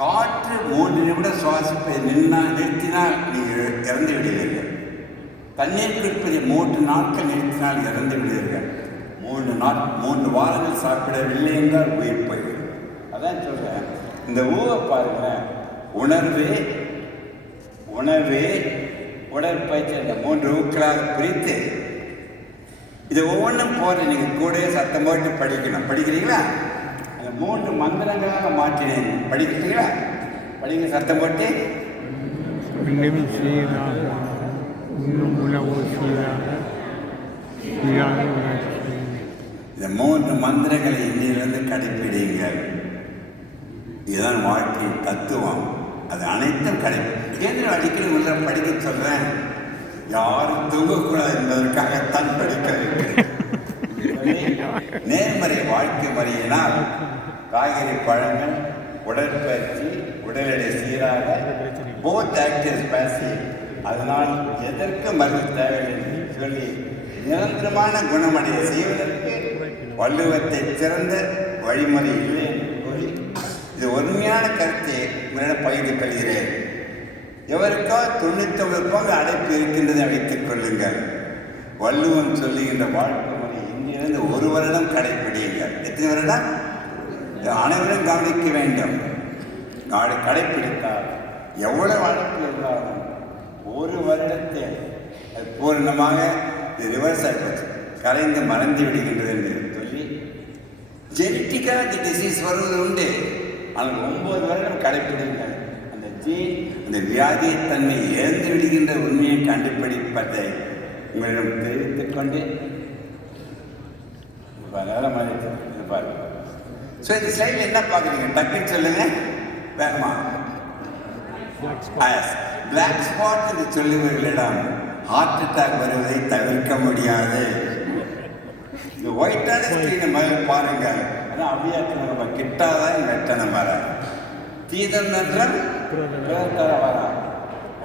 காற்று 3 நிமிடம் சுவாசிப்பை நிறுத்தினால் நீங்கள் இறந்து விடுவீர்கள். தண்ணீர் குடிப்பதை 3 நாட்கள் நிறுத்தினால் இறந்து விடுவீர்கள். 3 வாரங்கள் சாப்பிடவில்லை என்றால் உயிர் போய்விடும். அதான் சொல்கிறேன், இந்த ஊவை பாருங்களேன். உணவே உடற்பயிற்சி அந்த 3 ஊக்களாக பிரித்து இதை ஒவ்வொன்றும் போகிற நீங்கள் கூட சத்தம் போட்டு படிக்கணும். படிக்கிறீங்களா? அந்த 3 மந்திரங்களாக மாற்றினேன். படிக்கிறீங்களா? படிங்க சத்தம் போட்டு. இந்த 3 மந்திரங்களை இன்னிலிருந்து கடைப்பிடிங்கள். இதுதான் வாழ்க்கையின் தத்துவம். அது அனைத்தும் கேந்திர அடிக்கடி உள்ள படிக்க சொல்றேன். யாரும் தூங்கக்கூடாது என்பதற்காகத்தான் படிக்க வேண்டும். நேர்மறை வாழ்க்கை முறையினால் காய்கறி, பழங்கள், உடற்பயிற்சி, உடல் எடை சீராக, போத் ஆக்டிவ் பேசிவ். அதனால் எதற்கு மருந்து தேவையில்லை சொல்லி நிரந்தரமான குணமடைய செய்வதற்கு வள்ளுவத்தை சிறந்த வழிமுறை இல்லை என்று கூறி இது உண்மையான கருத்தை உங்களிடம் பகிர்ந்து கொள்கிறேன். எவருக்கோ 99 பங்கு அடைப்பு இருக்கின்றதை வைத்துக் கொள்ளுங்கள். வள்ளுவன் சொல்லுகின்ற வாழ்க்கை முறை இங்கிருந்து 1 வருடம் கடைப்பிடியுங்கள். எத்தனை வருடம்? அனைவரும் கவனிக்க வேண்டும். கடைப்பிடித்தால் எவ்வளவு அழைப்பு இருந்தாலும் 1 வருடத்தில் அது பூர்ணமாக ரிவர்ஸ் ஆகிப்போச்சு, கரைந்து மறந்து விடுகின்றது என்று சொல்லி ஜெனட்டிக்காக டிசீஸ் வருவது உண்டு. ஆனால் 9 வருடம் கடைப்பிடிங்கள். அந்த ஜீன் அந்த வியாதியை தன்னை இழந்து விடுகின்ற உண்மையை கண்டுபிடிப்பதை உங்களிடம் தெரிவித்துக் கொண்டு நேரம் இருப்பார். ஸோ இந்த சைடில் என்ன பார்க்குறீங்க? டக்குன்னு சொல்லுங்க வேகமா. பிளாக் ஸ்பாட் என்று சொல்லுவர்களிடம் ஹார்ட் அட்டாக் வருவதை தவிர்க்க முடியாது. இந்த ஒயிட்டான ஸ்கிரீனை மேலே பாருங்க. அதான் அவ்வியாக்கு நம்ம கிட்டாதான் வெட்டணம் வர தீதம் என்றால் வர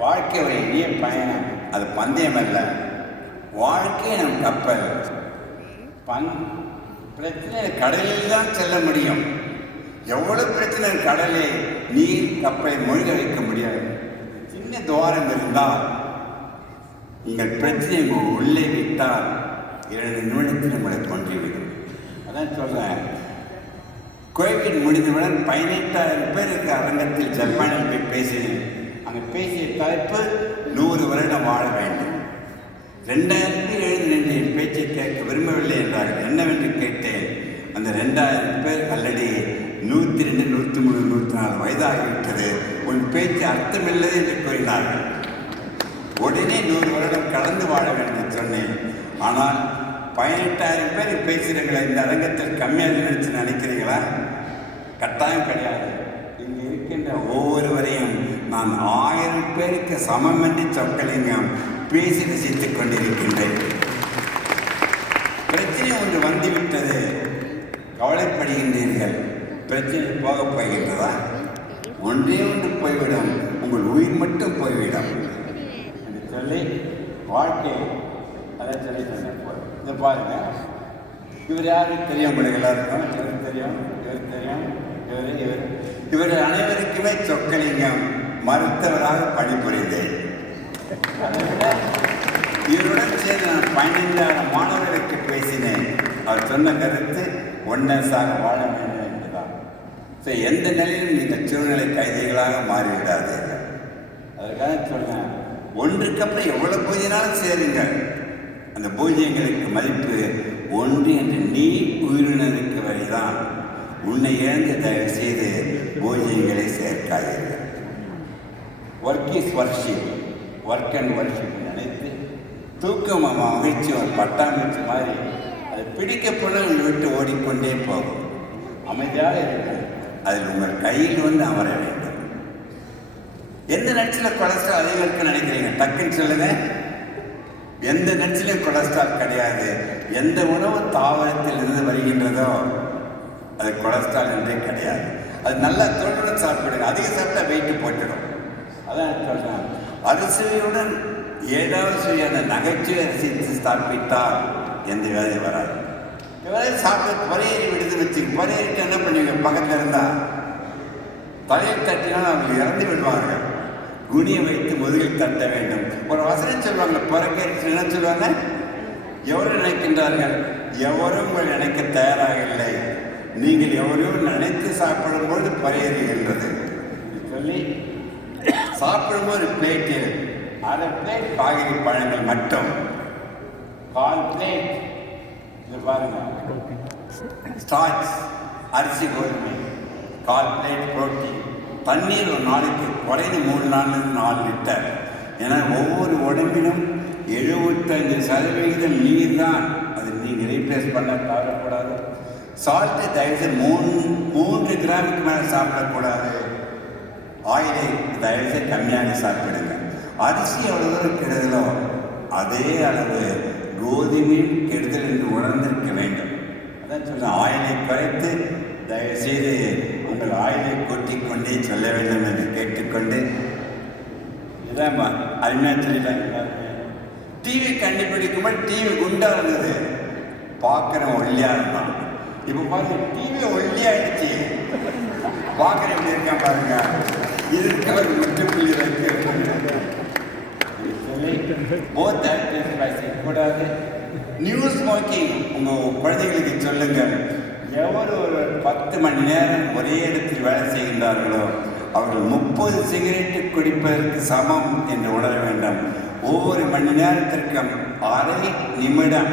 வாழ்க்கை ஒரு எளிய பயணம். அது பந்தயம் அல்ல, வாழ்க்கை நம் கப்பல். பிரச்சனை கடலில் தான் செல்ல முடியும். எவ்வளவு பிரச்சனை கடலை நீர் கப்பலை மூழ்க வைக்க முடியாது. சின்ன துவாரம் இருந்தால் உங்கள் பிரச்சனை உள்ளே விட்டால் 2 நிமிடத்தில் உங்களை கொன்றுவிடும். அதான் சொல்றேன். கோவிட் முடிந்தவுடன் 18,000 பேருக்கு அரங்கத்தில் ஜப்பானில் போய் பேசினேன். அங்கே பேசிய தலைப்பு 100 வருடம் வாழ வேண்டும். 2007 என் பேச்சை கேட்க விரும்பவில்லை என்றார்கள். என்னவென்று கேட்டேன். அந்த 2000 பேர் ஆல்ரெடி 102, 103, 104 வயதாகிவிட்டது. உன் பேச்சு அர்த்தமில்லை என்று கூறினார்கள். உடனே 100 வருடம் கடந்து வாழ வேண்டும் சொன்னேன். ஆனால் 18,000 பேர் பேசுகிறீங்களா? இந்த அரங்கத்தில் கம்மியாக நினைச்சு நினைக்கிறீங்களா? கட்டாயம் கிடையாது. இங்கே இருக்கின்ற ஒவ்வொருவரையும் நான் 1000 பேருக்கு சமம் என்று சொற்கலிங்கம் பேசி ரசித்துக் கொண்டிருக்கின்றேன். பிரச்சனை ஒன்று வந்துவிட்டது, கவலைப்படுகின்றீர்கள். பிரச்சனை போகப் போகின்றதா? ஒன்றே ஒன்று போய்விடும், உங்கள் உயிர் மட்டும் போய்விடும் என்று சொல்லி வாழ்க்கை அதை சொல்லி இதை பாருங்க. இவர் யாரும் தெரியும், உங்களுக்கு எல்லாருக்கும் இவர் தெரியும், இவர் தெரியும், இவர்கள் அனைவருக்குமே சொற்கலிங்கம் மருத்துவராக பணிபுரிந்தேன். இவருடன் சேர்ந்து நான் 15,000 மாணவர்களுக்கு பேசினேன். அவர் சொன்ன கருத்து ஒன்னஸாக வாழ வேண்டும் என்றுதான். ஸோ எந்த நிலையிலும் நீங்கள் சூழ்நிலை கைதிகளாக மாறிவிடாதீர்கள். அதற்காக சொன்னேன், ஒன்றுக்கு அப்புறம் எவ்வளவு பூஜைனாலும் சேருங்கள். அந்த பூஜைகளுக்கு மதிப்பு ஒன்று என்று நீ உயிரினருக்கு வழிதான். உன்னை இழந்து தயவு செய்து பூஜைகளை சேர்க்காதீர்கள். Work is worship, work and worship நினைத்து தூக்கம் மகிழ்ச்சி ஒரு பட்டாம்பூச்சி மாதிரி அதை பிடிக்கப்பட உங்களை விட்டு ஓடிக்கொண்டே போகும். அமைதியாக இருக்கிறது. அதில் உங்கள் கையில் வந்து அமர வேண்டும். எந்த நட்சில் கொலஸ்ட்ரால் அதிகம் இருக்குன்னு நினைக்கிறீங்க? டக்குன்னு சொல்லுங்க. எந்த நட்சிலும் கொலஸ்ட்ரால் கிடையாது. எந்த உணவு தாவரத்தில் இருந்து வருகின்றதோ அது கொலஸ்ட்ரால் என்றே கிடையாது. அது நல்லா தோற்றுடன் சாப்பிடுங்க. அதிகம் சாப்பிட்டா வெயிட்டு போட்டுடும். அதான் சொல்றேன். அரிசியுடன் 7வது சுவையான நகைச்சுவை ரசித்து சாப்பிட்டால் எந்த வேலையை வராது. வேலையை சாப்பிட்டு பொறையேறி விடுது வச்சு பொறையேறிட்டு என்ன பண்ணுவீங்க? பக்கத்தில் இருந்தால் தலையில் தட்டினால் அவங்க இறந்து விடுவார்கள். குனியை வைத்து முதுகில் தட்ட வேண்டும். ஒரு வசனம் சொல்லுவாங்க, பொறக்கேறிச்சு என்ன சொல்லுவாங்க? எவரும் நினைக்கின்றார்கள், எவரும் உங்கள் நினைக்க தயாராக இல்லை. நீங்கள் எவரையும் நினைத்து சாப்பிடும்போது பொறையேறுகின்றது சொல்லி சாப்பிடும்போது பிளேட்டு 1/2 பிளேட் காய்கறி பழங்கள் மட்டும், 1/4 பிளேட் இது பாருங்க ஸ்டார்ச் அரிசி கோதுமை, 1/4 பிளேட் புரோட்டீன், தண்ணீர் ஒரு நாளைக்கு குறைந்து 3-4 லிட்டர். ஏன்னா ஒவ்வொரு உடம்பிலும் 75% நீர் தான். அது நீங்கள் ரீப்ளேஸ் பண்ண தவறக்கூடாது. சால்ட்டு தயவுசெய்து 3 கிராமுக்கு மேலே சாப்பிடக்கூடாது. ஆயிலை தயவுசெய்து கம்மியாக சாப்பிடுங்க. அரிசி எவ்வளோ தூரம் கெடுதலோ அதே அளவு கோதுமையும் கெடுதல் என்று உணர்ந்திருக்க வேண்டும். அதான் சொல்கிறேன், ஆயிலை குறைத்து தயவுசெய்து உங்கள் ஆயிலை கூட்டிக் கொண்டே சொல்ல வேண்டும் என்று கேட்டுக்கொண்டு இதான் அருமையாக சொல்லிட்டாங்க. டிவி கண்டுபிடிக்கும்போது டிவி குண்டாக இருந்தது, பார்க்குறேன் ஒல்லியாக இருந்தான். இப்போ பாருங்க டிவி ஒல்லியாகிடுச்சு, பார்க்குறேன் எப்படி இருக்கான் பாருங்க. இதுக்கு ஒரு முற்றுப்புள்ளி கூடாது. நியூஸ் ஸ்மோக்கிங் உங்கள் குழந்தைகளுக்கு சொல்லுங்கள். எவர் ஒரு 10 மணி நேரம் ஒரே இடத்தில் வேலை செய்கின்றார்களோ அவர்கள் 30 சிகரெட்டு குடிப்பதற்கு சமம் என்று உணர வேண்டும். ஒவ்வொரு மணி நேரத்திற்கும் 1/2 நிமிடம்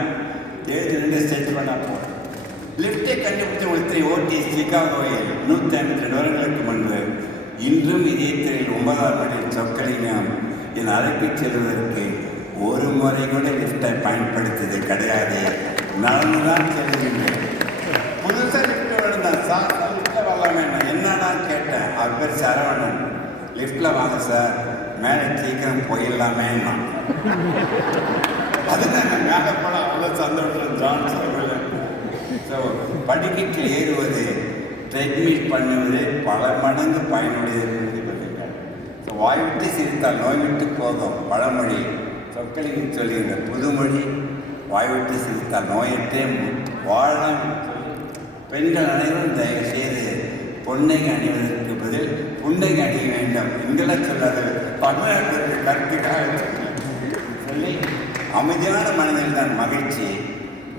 7 ஸ்டெச் பண்ண போகும். லிஃப்டை கண்டுபிடிச்ச ஒருத்தரை ஓட்டி சிகாகோவில் 152 வருடங்களுக்கு முன்பு இன்றும் இதே தெருவில் 9ஆம் மாடியில் சொற்கலிங்கம் என் அறைக்கு செல்வதற்கு ஒரு முறை கூட லிஃப்டை பயன்படுத்தியது கிடையாது. நடந்துதான் செல்கின்றேன். புதுசாக லிஃப்ட் விழுந்தான். சார் லிஃப்டில் வரலாமே, நான் என்னன்னா கேட்டேன். அவர் பேர் சரவணன். லிஃப்டில் வாங்க சார், மேலே சீக்கிரம் போயிடலாமேன்னா. அது நாங்கள் மேலே போட அவ்வளோ சந்தோஷம். ஜான் சொல்கிறேன். ஸோ படிக்கட்டில் ஏறுவது, ட்ரெட்மில் பண்ணுவது பல மடங்கு பயனுடையது. ஸோ வாய்விட்டு சிரித்தால் நோய் விட்டு போகும் பழமொழி சொற்களில் சொல்லுகின்ற புதுமொழி. வாய்விட்டு சிரித்தால் நோயற்றே வாழலாம். பெண்கள் அனைவரும் தயவு செய்து பொன்னைக்கு அணிவதற்கு பதில் புன்னைக்கு அணிய வேண்டும் எங்களை சொல்லாது தமிழகத்திற்கு கருத்துக்காக சொல்லி அமைதியான மனதில் தான்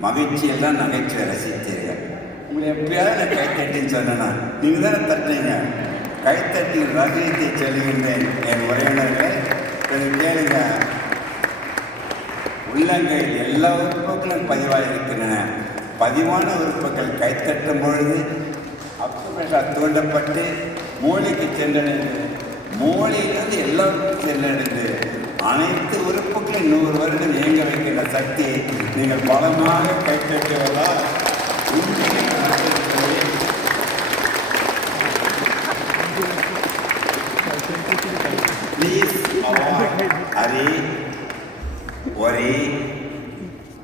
மகிழ்ச்சியில் தான் நகைச்சுவை ரசித்தீர்கள். உங்களை எப்பயாவது கைத்தட்டின்னு சொன்னா நீங்கள் தானே தட்டுறீங்க. கைத்தட்டின் ரகசியத்தை சொல்லுகின்றேன் என் உறவினர்களே. கேளுங்க, உள்ளங்கையில் எல்லா உறுப்புகளும் பதிவாக இருக்கின்றன. பதிவான உறுப்புகள் கைத்தட்டும் பொழுது அப்பா தூண்டப்பட்டு மூளைக்கு சென்றடைந்து, மூளையிலிருந்து எல்லாருக்கும் சென்றடைந்து அனைத்து உறுப்புகளும் 100 வருடம் இயங்க வைக்கின்ற சக்தி நீங்கள் பலமாக கைத்தட்டுவதால் ப்ளீஸ் அரி ஒரே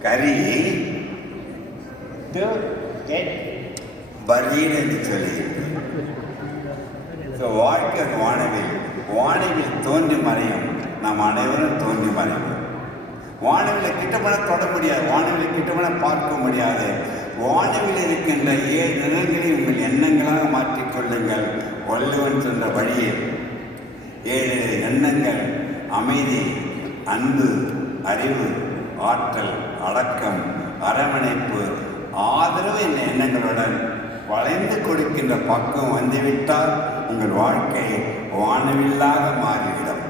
கரி பலீன் என்று சொல்லுகின்றேன். ஸோ வாழ்க்கை வானவில் தோன்றி மறையும். நாம் அனைவரும் தோன்றி மறையும். வானவில் கிட்டப்பட தொட முடியாது, வானவில் கிட்டப்பட பார்க்க முடியாது. வானவில் இருக்கின்ற 7 நிறங்களை உங்கள் எண்ணங்களாக மாற்றிக்கொள்ளுங்கள். வள்ளுவன் சொன்ன வழியில் 7 எண்ணங்கள்: அமைதி, அன்பு, அறிவு, ஆற்றல், அடக்கம், அரவணைப்பு, ஆதரவு என்ற எண்ணங்களுடன் வளைந்து கொடுக்கின்ற பக்கம் வந்துவிட்டால் உங்கள் வாழ்க்கை வானவில்லாக மாறிவிடும்.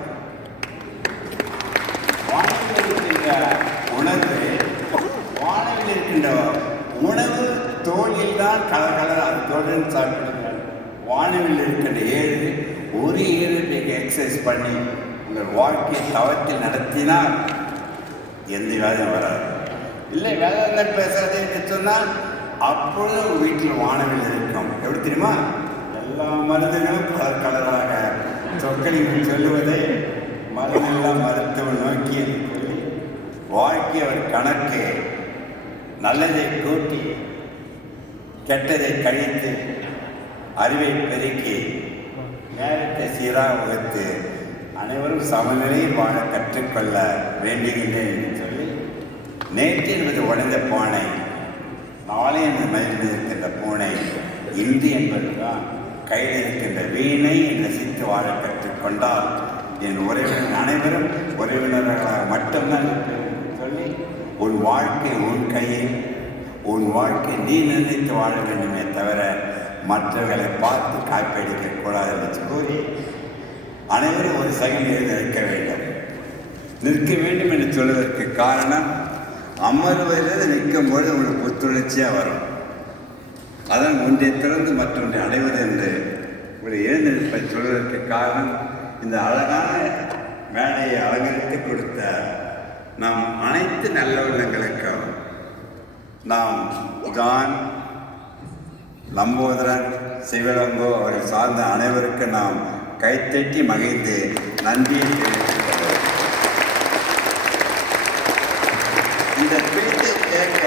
வானவில் இருக்கின்ற உணர்வு, வானவில் இருக்கின்ற உணவு தோலில் தான் கலர் அது தோலில் சாப்பிடுங்கள். வானவில் இருக்கின்ற 7 ஒரு 7 எக்ஸசைஸ் பண்ணி உங்கள் வாழ்க்கையை தவத்தில் நடத்தினால் எந்த வேலையும் வராது. இல்லை வேலை பேசாதே என்று சொன்னால் அப்பொழுது வீட்டில் வானவில் இருக்கும். எப்படி தெரியுமா? எல்லா மருந்துகளும் கலர் கலராக சொற்களில் சொல்லுவதை மருந்தெல்லாம் மருத்துவம் நோக்கி சொல்லி வாழ்க்கை ஒரு கணக்கு. நல்லதை கூட்டி கெட்டதை கழித்து அறிவை பெருக்கி நேரத்தை சீராக வகுத்து அனைவரும் சமநிலையில் வாழ கற்றுக்கொள்ள வேண்டுகின்றேன் என்று சொல்லி, நேற்று என்பது உடைந்த பானை, நாளை என்று மகிழ்ந்து இருக்கின்ற பூனை, இன்று என்பதுதான் கையில் இருக்கின்ற வீணை என்று ரசித்து வாழ கற்றுக்கொண்டால் என் உறவினர் அனைவரும் உறவினர்களாக மட்டும்தான் சொல்லி, உன் வாழ்க்கை உன் கையில், உன் வாழ்க்கை நீ நிர்ணயித்து வாழ வேண்டுமே தவிர மற்றவர்களை பார்த்து காப்பீடிக்கக்கூடாது என்று கூறி அனைவரும் ஒரு சகிலில் நிற்க வேண்டும். நிற்க வேண்டும் என்று சொல்வதற்கு காரணம், அமர்வதிலிருந்து நிற்கும் பொழுது உங்களுக்கு புத்துணர்ச்சியாக வரும். அதன் ஒன்றை திறந்து மற்றொன்றை அடைவது என்று ஒரு எழுந்திருப்பை சொல்வதற்கு காரணம், இந்த அழகான மேடையை அலங்கரித்து கொடுத்த நாம் அனைத்து நல்ல உள்ளங்களுக்கும், நாம் ஜான், லம்போதரன், சிவலம்போ அவர்கள் சார்ந்த அனைவருக்கு நாம் கைத்தட்டி மகிழ்ந்து நன்றியை தெரிவித்துள்ளோம். இந்த பேச்சை கேட்க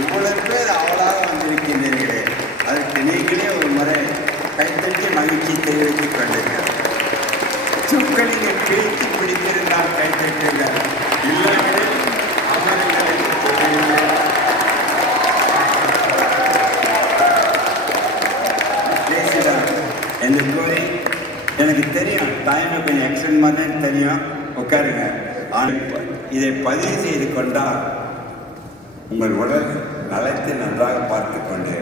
இவ்வளவு பேர் அவளாக வந்திருக்கின்றீர்களே, அதற்கு நீங்களே ஒரு முறை கைத்தட்டி மகிழ்ச்சி தெரிவித்துக் கொண்டீர்கள். சொற்களில் பேச்சு பிடித்திருந்தால் கைத்தட்டுங்கள், இல்லாமல் பேசினார் என்று கூறி, எனக்கு தெரியும் டைமை கொஞ்சம் எக்ஸ்டெண்ட் பண்ணேன்னு தெரியும், உட்காருங்க. இதை பதிவு செய்து கொண்டால் உங்கள் உடல் நலத்தை நன்றாக பார்த்து கொண்டு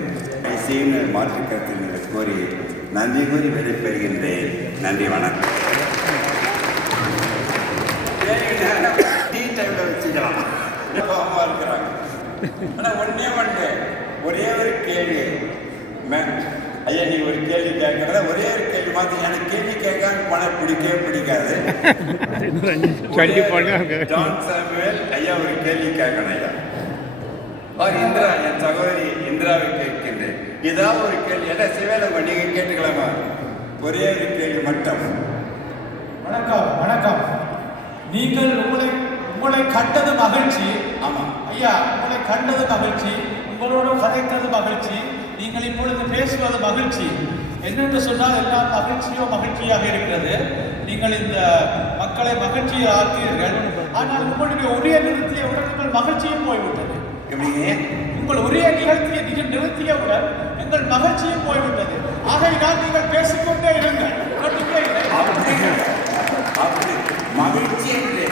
செய்யும் மாற்று கருத்தில் கூறி நன்றி கூறி வெளிப்பெறுகின்றேன். நன்றி, வணக்கம். டீ டைமில் வச்சுக்கலாம் இருக்கிறாங்க. ஆனால் ஒன்றே ஒரே ஒரு கேள்வி ஐயா, நீ ஒரு கேள்வி கேட்கறத ஒரே ஒரு கேள்வி மாதிரி. எனக்கு கேள்வி கேட்காம போன பிடிக்கவே பிடிக்காது. ஜான் சாமுவேல் ஐயா ஒரு கேள்வி கேட்கணும் ஐயா. இந்திரா, என் சகோதரி இந்திராவை கேட்கின்றேன். ஏதாவது ஒரு கேள்வி என்ன சிவேலங்க நீங்க கேட்டுக்கலாமா? ஒரே ஒரு கேள்வி மட்டும். வணக்கம். வணக்கம். நீங்கள் உங்களை கண்டது மகிழ்ச்சி. ஆமா ஐயா, உங்களை கண்டது மகிழ்ச்சி, உங்களோடு கதைத்தது மகிழ்ச்சி, நீங்கள் இப்பொழுது பேசுவது மகிழ்ச்சி. என்னென்று சொன்னால் எல்லாம் மகிழ்ச்சியாக இருக்கிறது. நீங்கள் இந்த மக்களை மகிழ்ச்சியை ஆக்கினீர்கள். ஆனால் உங்களுடைய உரிய நிறுத்தியவுடன் உங்கள் மகிழ்ச்சியும் போய்விட்டது. உங்கள் உரிய நிறுத்தியவுடன் எங்கள் மகிழ்ச்சியும் போய்விட்டது. ஆகையினால் நீங்கள் பேசிக்கொண்டே இருங்கள். மகிழ்ச்சி என்று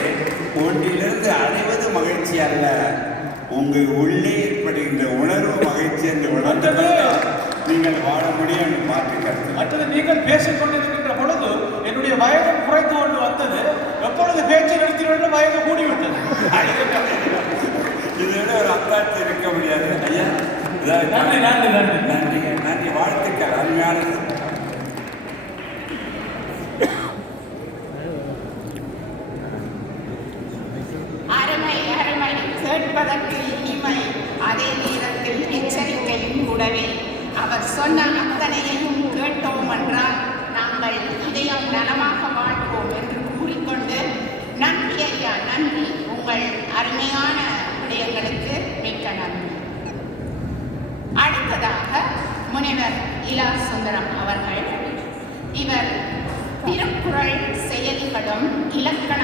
ஒன்றிலிருந்து அடைவது மகிழ்ச்சி அல்ல, உங்கள் உள்ளே ஏற்படுகின்ற உணர்வு மகிழ்ச்சி என்று உணர்ந்தது நீங்கள் வாழ முடியும். மற்றது நீங்கள் பேசிக் கொண்டிருக்கின்ற பொழுது என்னுடைய வயது குறைந்து கொண்டு வந்தது. எப்பொழுது பேச்சு நடத்தினோடு வயது கூடிவிட்டது. இதோட ஒரு அத்தாட்சி இருக்க முடியாது ஐயா. நன்றி நன்றி நன்றி நன்றி நன்றி. வாழ்த்துக்கள். அருமையானது. அருமை அருமை, கேட்பதற்கு இனிமை, அதே நேரத்தில் எச்சரிக்கையும் கூடவே. அவர் சொன்ன அத்தனையையும் கேட்டோம் என்றால் நாங்கள் இதயம் நலமாக வாழ்வோம் என்று கூறிக்கொண்டு, நன்றி ஐயா, நன்றி. உங்கள் அருமையான விடயங்களுக்கு மிக்க நன்றி. அடுத்ததாக முனைவர் இலா சுந்தரம் அவர்கள். இவர் திருக்குறள் செயலிகளும் இலக்கண